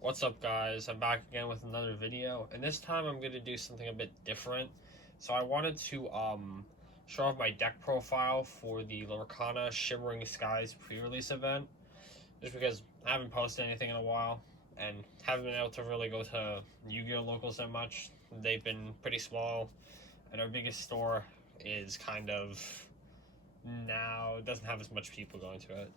What's up, guys? I'm back again with another video, and this time I'm going to do something a bit different. So I wanted to show off my deck profile for the Lorcana Shimmering Skies pre-release event, just because I haven't posted anything in a while and haven't been able to really go to Yu-Gi-Oh! Locals that much. They've been pretty small, and our biggest store is kind of now, it doesn't have as much people going to it.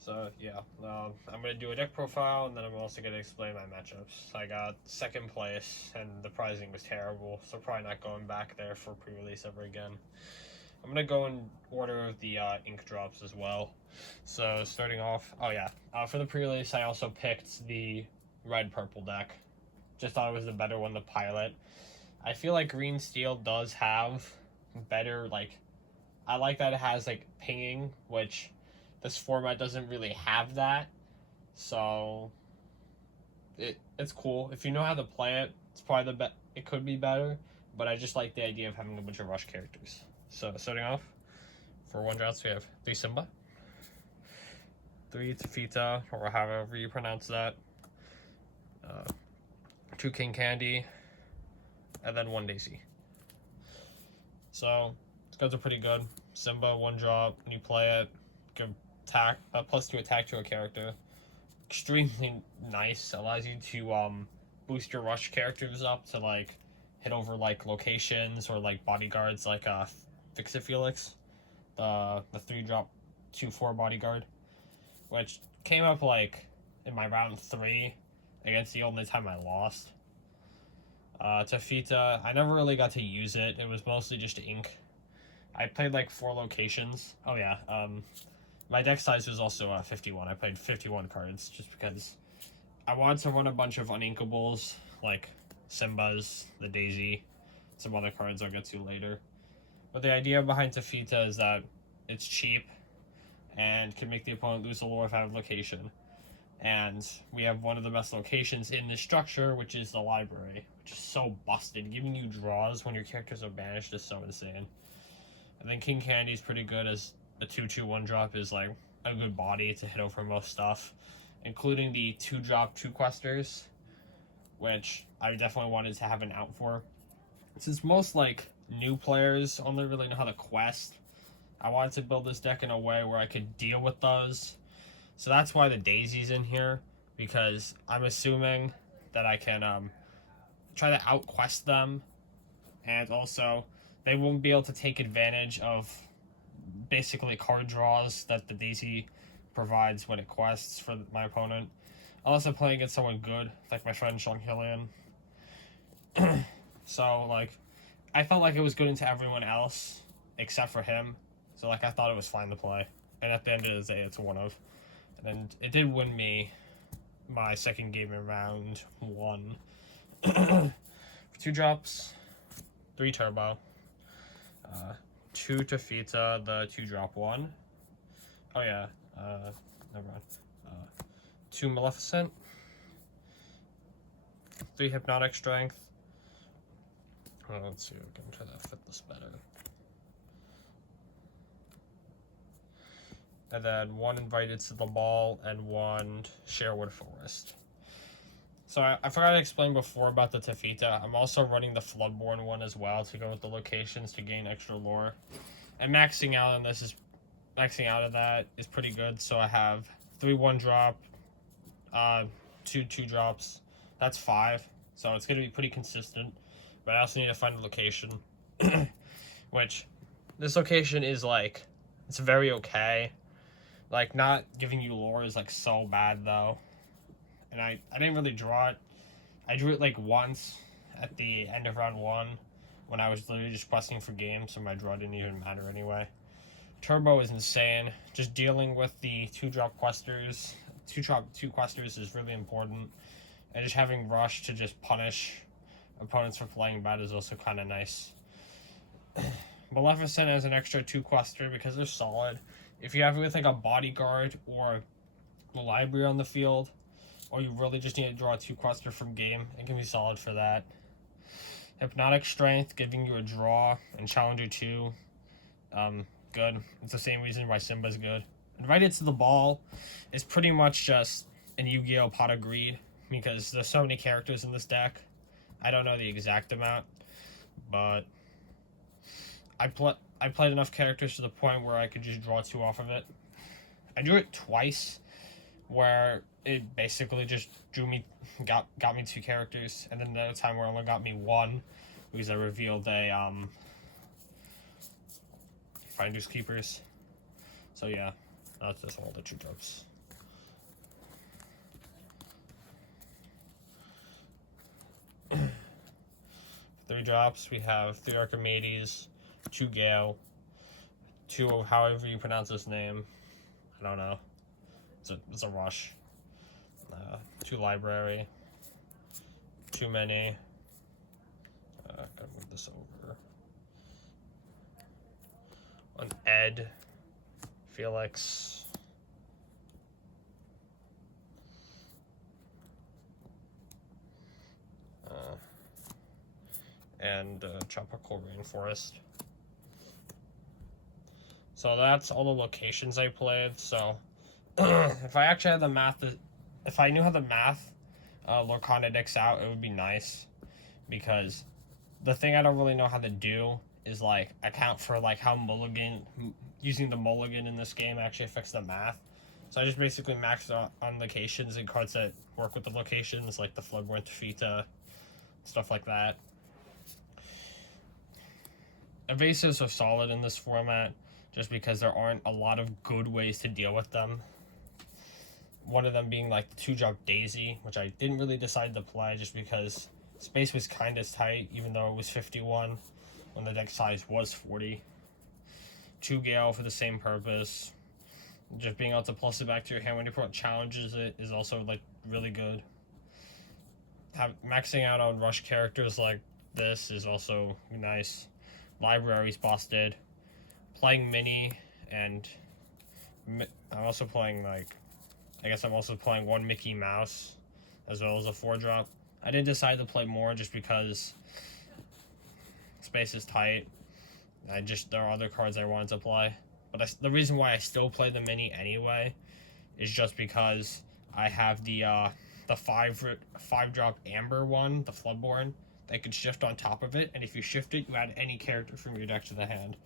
So yeah, I'm going to do a deck profile, and then I'm also going to explain my matchups. I got second place, and the pricing was terrible, so probably not going back there for pre-release ever again. I'm going to go in order of the ink drops as well. So starting off, for the pre-release, I also picked the red-purple deck. Just thought it was the better one to pilot. I feel like green steel does have better, I like that it has, pinging, which this format doesn't really have that, so it's cool. If you know how to play it, it's probably it could be better, but I just like the idea of having a bunch of rush characters. So starting off, for one drops, we have 3 Simba, 3 Tafita, or however you pronounce that, 2 King Candy, and then 1 Daisy. So these guys are pretty good. Simba, 1 drop, when you play it, give +2 attack to a character. Extremely nice. Allows you to boost your rush characters up to hit over locations or bodyguards Fix It Felix, the 3-drop 2/4 bodyguard, which came up in my round 3 against the only time I lost. Tafita, I never really got to use it. It was mostly just ink. I played 4 locations. Oh yeah, my deck size was also 51. I played 51 cards just because I wanted to run a bunch of uninkables like Simba's, the Daisy, some other cards I'll get to later. But the idea behind Tafita is that it's cheap and can make the opponent lose a lore if out of location. And we have one of the best locations in this structure, which is the library, which is so busted. Giving you draws when your characters are banished is so insane. And then King Candy is pretty good as the 2/2 1-drop is a good body to hit over most stuff, including the 2-drop 2 questers, which I definitely wanted to have an out for. Since most new players only really know how to quest, I wanted to build this deck in a way where I could deal with those. So that's why the Daisy's in here, because I'm assuming that I can try to out quest them, and also they won't be able to take advantage of basically card draws that the Daisy provides when it quests for my opponent. Unless I'm playing against someone good, like my friend Sean Hillian. So, I felt like it was good into everyone else, except for him. So, I thought it was fine to play. And at the end of the day, it's 1 of. And then it did win me my second game in round 1. 2 drops, 3 turbo. 2 Tafita, the 2-drop 1. Oh yeah, never mind. 2 Maleficent. 3 Hypnotic Strength. Let's see, we can try to fit this better. And then 1 Invited to the Ball and 1 Sherwood Forest. So I forgot to explain before about the Tafita. I'm also running the Floodborn one as well to go with the locations to gain extra lore. And maxing out on that is pretty good. So I have 3 1-drop, 2 2-drops. That's 5. So it's gonna be pretty consistent. But I also need to find a location. Which this location is it's very okay. Not giving you lore is so bad though. And I didn't really draw it. I drew it once at the end of round 1 when I was literally just questing for games, so my draw didn't even matter anyway. Turbo is insane. Just dealing with the 2-drop questers, 2-drop 2 questers is really important. And just having rush to just punish opponents for playing bad is also kind of nice. Maleficent has an extra 2 quester because they're solid. If you have it with a bodyguard or the library on the field, or you really just need to draw a 2 quester from game, it can be solid for that. Hypnotic Strength, giving you a draw, and Challenger 2, good. It's the same reason why Simba's good. Invited to the Ball is pretty much just an Yu-Gi-Oh! Pot of Greed. because there's so many characters in this deck. I don't know the exact amount, but I played enough characters to the point where I could just draw 2 off of it. I drew it twice, where it basically just got me 2 characters, and then another time where it only got me 1, because I revealed a Finders Keepers. So yeah, that's just all the 2 drops. Three drops, we have 3 Archimedes, 2 Gale, 2 however you pronounce this name. I don't know. It's a rush. 2 Library, 2 Mini. Gotta move this over. 1 Ed, Felix. And Tropical Rainforest. So that's all the locations I played. So if I actually had the math, if I knew how the math Lorcana decks out, it would be nice. Because the thing I don't really know how to do is like account for like how using the mulligan in this game actually affects the math. So I just basically maxed out on locations and cards that work with the locations, like the Floodborn Tefita, stuff like that. Evasives are solid in this format, just because there aren't a lot of good ways to deal with them. One of them being like the 2-drop Daisy, which I didn't really decide to play just because space was kind of tight, even though it was 51 when the deck size was 40. 2 Gale for the same purpose. Just being able to plus it back to your hand when your opponent challenges it is also like really good. Maxing out on rush characters like this is also nice. Library's busted. Playing Mini, and I'm also playing I'm also playing 1 Mickey Mouse as well as a 4-drop. I did decide to play more just because space is tight. There are other cards I wanted to play, but the reason why I still play the Mini anyway is just because I have the 5-drop Amber one, the Floodborn, that can shift on top of it, and if you shift it, you add any character from your deck to the hand.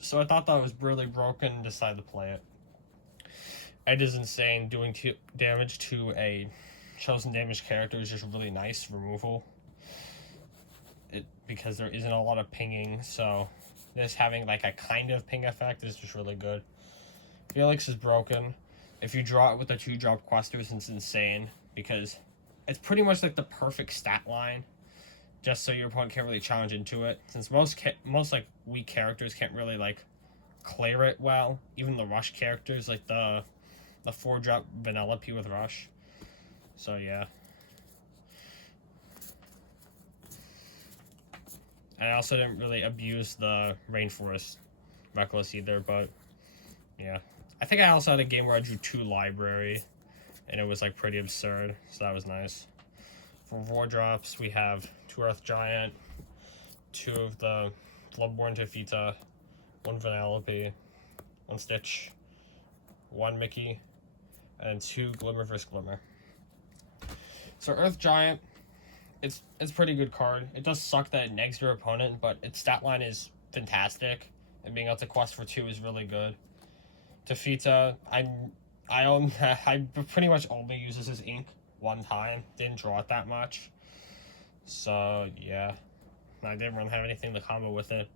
So I thought that was really broken and decided to play it. Ed is insane. Doing damage to a chosen damage character is just really nice removal. Because there isn't a lot of pinging, so this having like a kind of ping effect is just really good. Felix is broken. If you draw it with the 2-drop Questers, it's insane, because it's pretty much like the perfect stat line, just so your opponent can't really challenge into it. Since most like weak characters can't really like clear it well, even the rush characters, like the 4-drop Vanellope with rush. So yeah. I also didn't really abuse the Rainforest Reckless either, but yeah. I think I also had a game where I drew 2 Library, and it was like pretty absurd, so that was nice. For 4-drops, we have 2 Earth Giant, 2 of the Floodborn Tefita, 1 Vanellope, 1 Stitch, 1 Mickey, and 2 Glimmer vs. Glimmer. So Earth Giant, it's a pretty good card. It does suck that it negs your opponent, but its stat line is fantastic, and being able to quest for 2 is really good. Tefita, I pretty much only use this as ink 1 time. Didn't draw it that much. So yeah, I didn't really have anything to combo with it.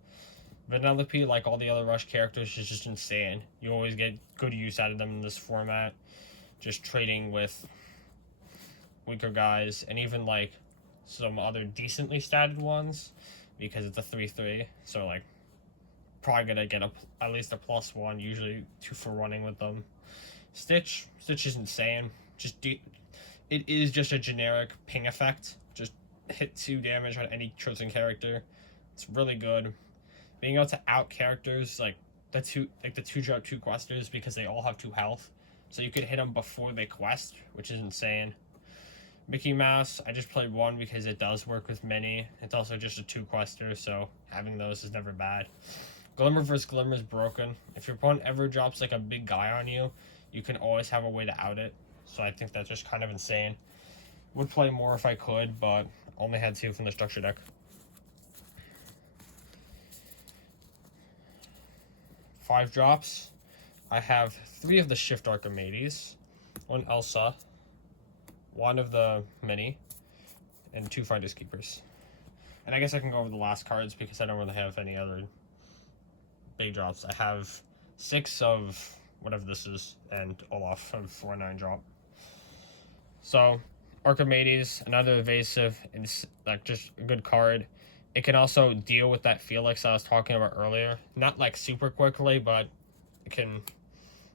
Vanellope, like all the other rush characters, is just insane. You always get good use out of them in this format. Just trading with weaker guys, and even like some other decently statted ones, because it's a 3/3. So like, probably gonna get at least a +1, usually 2 for running with them. Stitch is insane. It is just a generic ping effect. Just hit 2 damage on any chosen character. It's really good. Being able to out characters like the 2-drop 2 questers, because they all have 2 health, so you could hit them before they quest, which is insane. Mickey Mouse, I just played 1 because it does work with many. It's also just a 2 quester, so having those is never bad. Glimmer vs. Glimmer is broken. If your opponent ever drops like a big guy on you, you can always have a way to out it. so I think that's just kind of insane. Would play more if I could, but only had 2 from the structure deck. 5 drops. I have 3 of the Shift Archimedes, 1 Elsa, 1 of the Mini, and 2 Finders Keepers. And I guess I can go over the last cards because I don't really have any other big drops. I have 6 of whatever this is, and Olaf of 4/9 drop. So, Archimedes, another evasive, and like just a good card. It can also deal with that Felix I was talking about earlier. Not like super quickly, but it can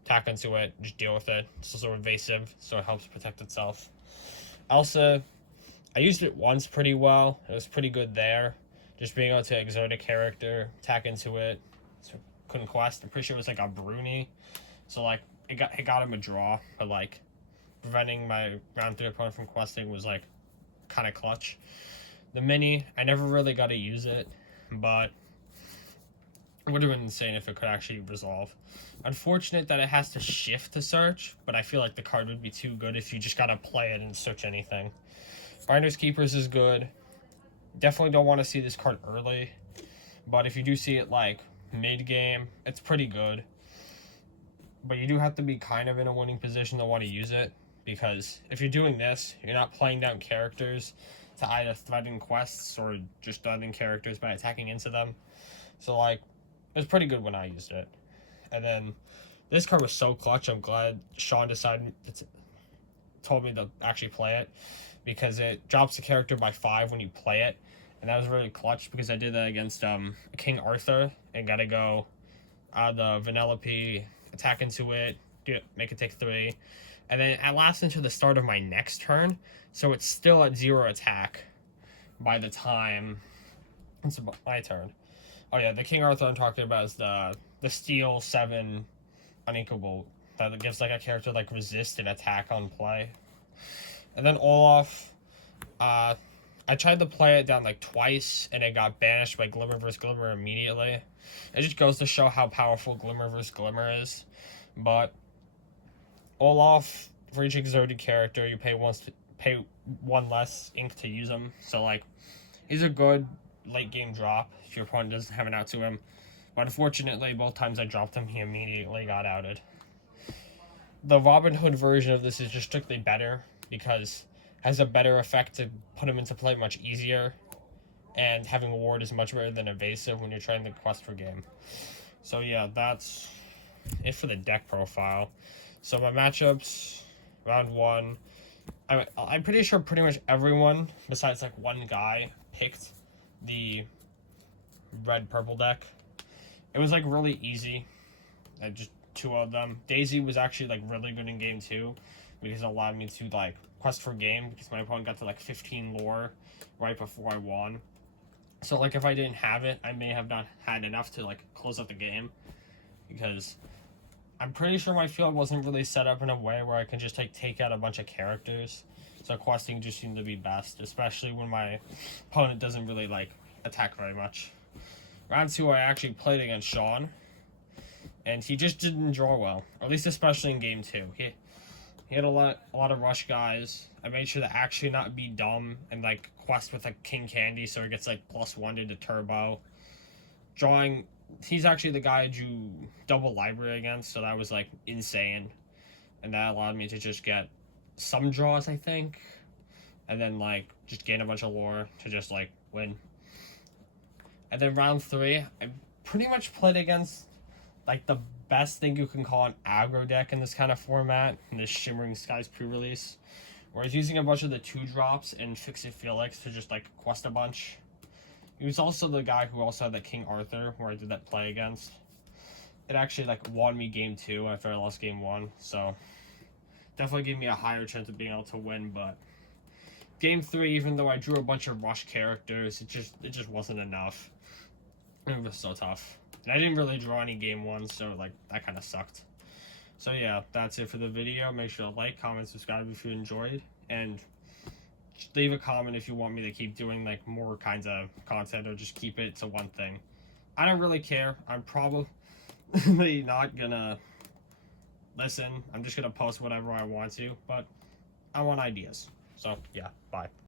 attack into it, just deal with it. It's also evasive, so it helps protect itself. Elsa, I used it once pretty well. It was pretty good there. Just being able to exert a character, attack into it. So couldn't quest. I'm pretty sure it was like a Bruni. So like it got him a draw, but like preventing my round 3 opponent from questing was like kind of clutch. The Mini, I never really got to use it, but it would have been insane if it could actually resolve. Unfortunate that it has to shift to search, but I feel like the card would be too good if you just gotta play it and search anything. Finders Keepers is good. Definitely don't want to see this card early, but if you do see it like mid-game, it's pretty good. But you do have to be kind of in a winning position to want to use it, because if you're doing this, you're not playing down characters to either threaten quests or just threaten characters by attacking into them. So like, it was pretty good when I used it. And then this card was so clutch. I'm glad Sean told me to actually play it, because it drops the character by 5 when you play it, and that was really clutch because I did that against King Arthur and got to go out of the Vanellope, attack into it, make it take 3, and then it lasts into the start of my next turn, so it's still at 0 attack by the time it's my turn. Oh yeah, the King Arthur I'm talking about is the Steel 7 Uninkable that gives like a character like resist and attack on play. And then Olaf, I tried to play it down like twice and it got banished by Glimmer vs. Glimmer immediately. It just goes to show how powerful Glimmer vs. Glimmer is. But Olaf, for each exerted character, you pay 1 less ink to use him. So like, he's a good late game drop if your opponent doesn't have an out to him. But unfortunately, both times I dropped him, he immediately got outed. The Robin Hood version of this is just strictly better because it has a better effect to put him into play much easier, and having a ward is much better than evasive when you're trying to quest for game. So yeah, that's it for the deck profile. So my matchups, round 1, I'm pretty sure pretty much everyone besides like 1 guy picked the red-purple deck. It was like really easy. Just 2 of them. Daisy was actually like really good in game 2 because it allowed me to like quest for game because my opponent got to like 15 lore right before I won. So like if I didn't have it, I may have not had enough to like close out the game, because I'm pretty sure my field wasn't really set up in a way where I can just like take out a bunch of characters. So questing just seemed to be best, especially when my opponent doesn't really like attack very much. Round 2, I actually played against Sean, and he just didn't draw well, or at least especially in game 2. He had a lot of rush guys. I made sure to actually not be dumb and like quest with like King Candy so he gets like +1 to the turbo. Drawing, he's actually the guy I drew double library against, so that was like insane. And that allowed me to just get some draws, I think, and then like just gain a bunch of lore to just like win. And then round 3, I pretty much played against like the best thing you can call an aggro deck in this kind of format, in this Shimmering Skies pre-release, where I was using a bunch of the 2-drops and Fix-It Felix to just like quest a bunch. He was also the guy who also had the King Arthur, where I did that play against. It actually like won me game 2 after I lost game 1, so definitely gave me a higher chance of being able to win. But game 3, even though I drew a bunch of rush characters, it just wasn't enough. It was so tough. And I didn't really draw any game 1, so like that kind of sucked. So yeah, that's it for the video. Make sure to like, comment, subscribe if you enjoyed, and leave a comment if you want me to keep doing like more kinds of content, or just keep it to one thing. I don't really care. I'm probably not gonna listen. I'm just going to post whatever I want to, but I want ideas. So, yeah, bye.